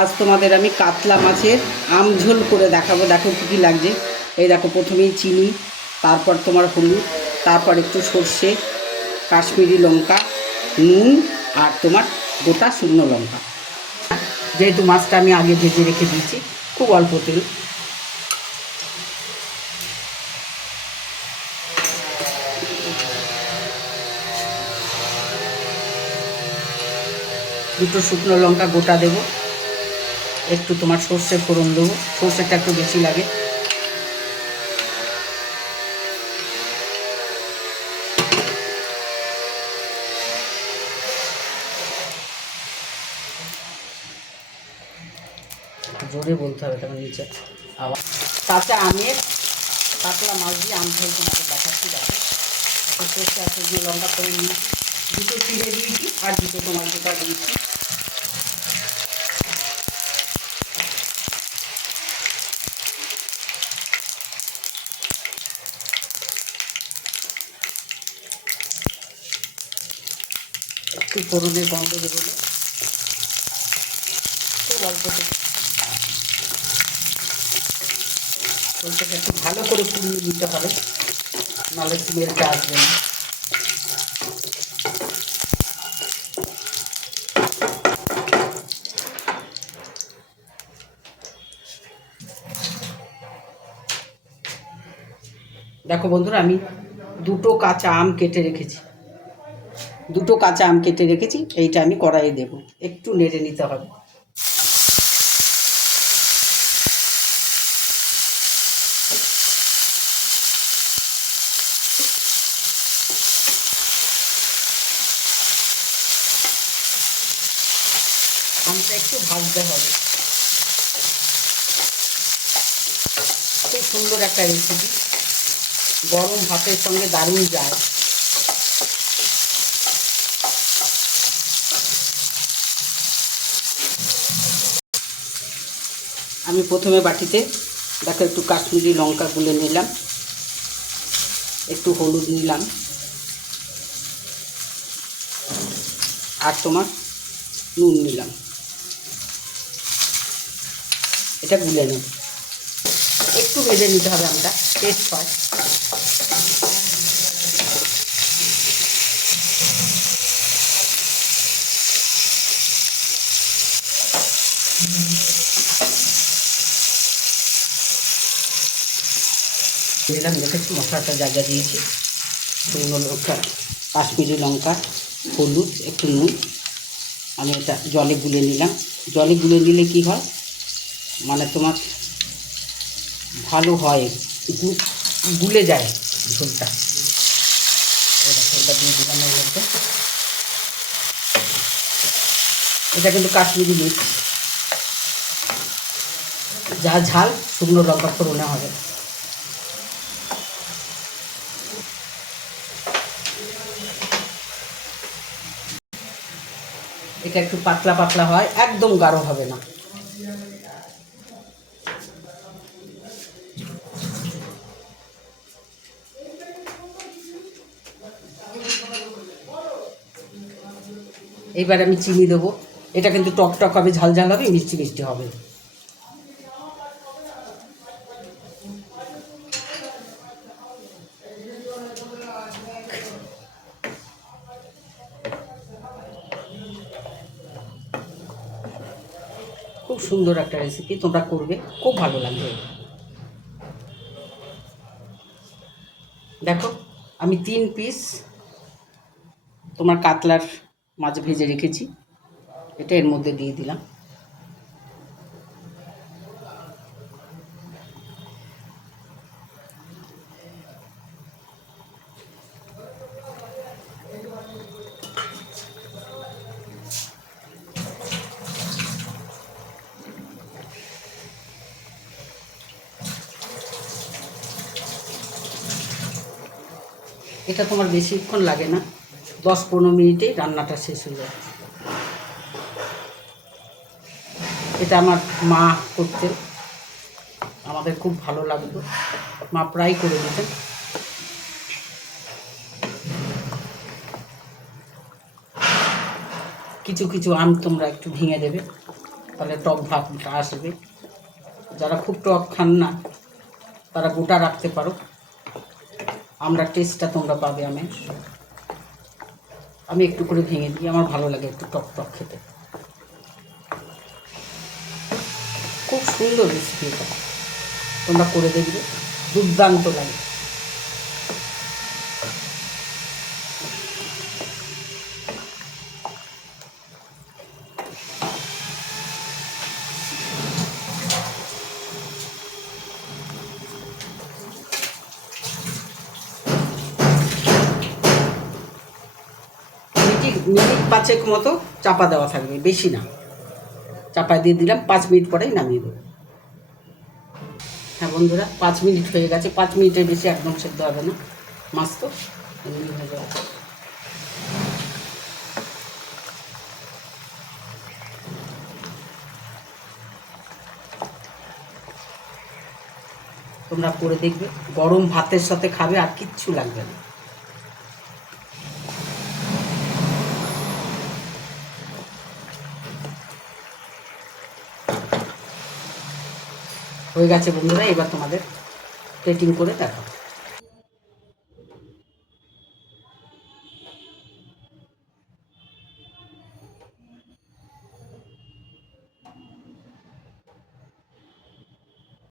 আজ তোমাদের আমি কাতলা মাছের আমঝোল করে দেখাবো। দেখো কী কী লাগছে। এই দেখো, প্রথমেই চিনি, তারপর তোমার হলুদ, তারপর একটু সর্ষে, কাশ্মীরি লঙ্কা, নুন আর তোমার গোটা শুকনো লঙ্কা। যেহেতু মাছটা আমি আগে ভেজে রেখে দিয়েছি, খুব অল্প তেল। দুটো শুকনো লঙ্কা গোটা দেবো, একটু তোমার সর্ষে ফোড়ন দেবো, সর্ষেটা একটু বেশি লাগে। জোরে বলতে হবে, তখন নিচে আবার। কাঁচা আমের কাতলা মাছ দিয়ে আম ঝোল তোমাকে দেখাচ্ছি। দেখো, সর্ষে আর শুকনো লঙ্কা করে নিয়েছি, দুটো চিড়ে দিয়েছি আর দুটো তোমার গোটা দিয়েছি। একটু ফোড়নের গন্ধ বেরোলো, খুব অল্প সরষেটা একটু ভালো করে পুড়িয়ে নিতে হবে, নাহলে স্মেলটা আসবে না। দেখো বন্ধুরা, আমি দুটো কাঁচা আম কেটে রেখেছি, এইটা আমি কড়াইয়ে দেব, একটু নেড়ে নিতে হবে। আমটা একটু ভাজতে হবে। খুব সুন্দর একটা রেসিপি, গরম ভাতের সঙ্গে দারুণ যায়। আমি প্রথমে বাটিতে দেখো একটু কাশ্মীরি লঙ্কা গুলে নিলাম, একটু হলুদ নিলাম, আর তোমার নুন নিলাম। এটা গুলে নেব, একটু ভেজে নিতে হবে, আমটা টেস্ট হয়। দিলাম, দেখেছি মশলাটা যা যা দিয়েছি, শুকনো লঙ্কা, কাশ্মীরি লঙ্কা, হলুদ, একটু নুন। আমি এটা জলে গুলে নিলাম। জলে গুলে নিলে কি হয়, মানে তোমার ভালো হয়, গুলে যায় ঝোলটা। এটা দিয়ে দিলাম এর মধ্যে। এটা কিন্তু কাশ্মীরি মির্চ, যা ঝাল শুকনো লঙ্কা ফোড়নে হবে। এটা একটু পাতলা পাতলা হয়, একদম গাঢ় হবে না। এইবার আমি চিনি দেবো। এটা কিন্তু টক টক হবে, ঝাল ঝাল হবে, মিষ্টি মিষ্টি হবে। খুব সুন্দর একটা রেসিপি, তোমরা করবে, খুব ভালো লাগবে। দেখো, আমি 3 পিস তোমার কাতলার মাছ ভেজে রেখেছি, এটা এর মধ্যে দিয়ে দিলাম। এটা তোমার বেশিক্ষণ লাগে না, 10-15 মিনিটেই রান্নাটা শেষ হয়ে যায়। এটা আমার মা করতেন, আমাদের খুব ভালো লাগতো, মা প্রায় করে দিতেন। কিছু কিছু আম তোমরা একটু ভেঙে দেবে, তাহলে টক ভাবটা আসবে। যারা খুব টক খান না তারা গোটা রাখতে পারো, আমরা টেস্টটা তোমরা পাবে। আমি একটু করে ভেঙে দিই, আমার ভালো লাগে একটু টক টক খেতে। খুব সুন্দর রেসিপি এটা, তোমরা করে দেখবে, দুর্দান্ত লাগে। মিনিট 5 মতো চাপা দেওয়া থাকবে, বেশি না। চাপা দিয়ে দিলাম, 5 মিনিট পরেই নামিয়ে দেবো। হ্যাঁ বন্ধুরা, 5 মিনিট হয়ে গেছে। 5 মিনিটের বেশি একদম সেদ্ধ হবে না, মাছ তো এমনি হয়ে যাবে। তোমরা করে দেখবে, গরম ভাতের সাথে খাবে, আর কিচ্ছু লাগবে না। হয়ে গেছে বন্ধুরা, এবার তোমাদের প্লেটিং করে দেখো।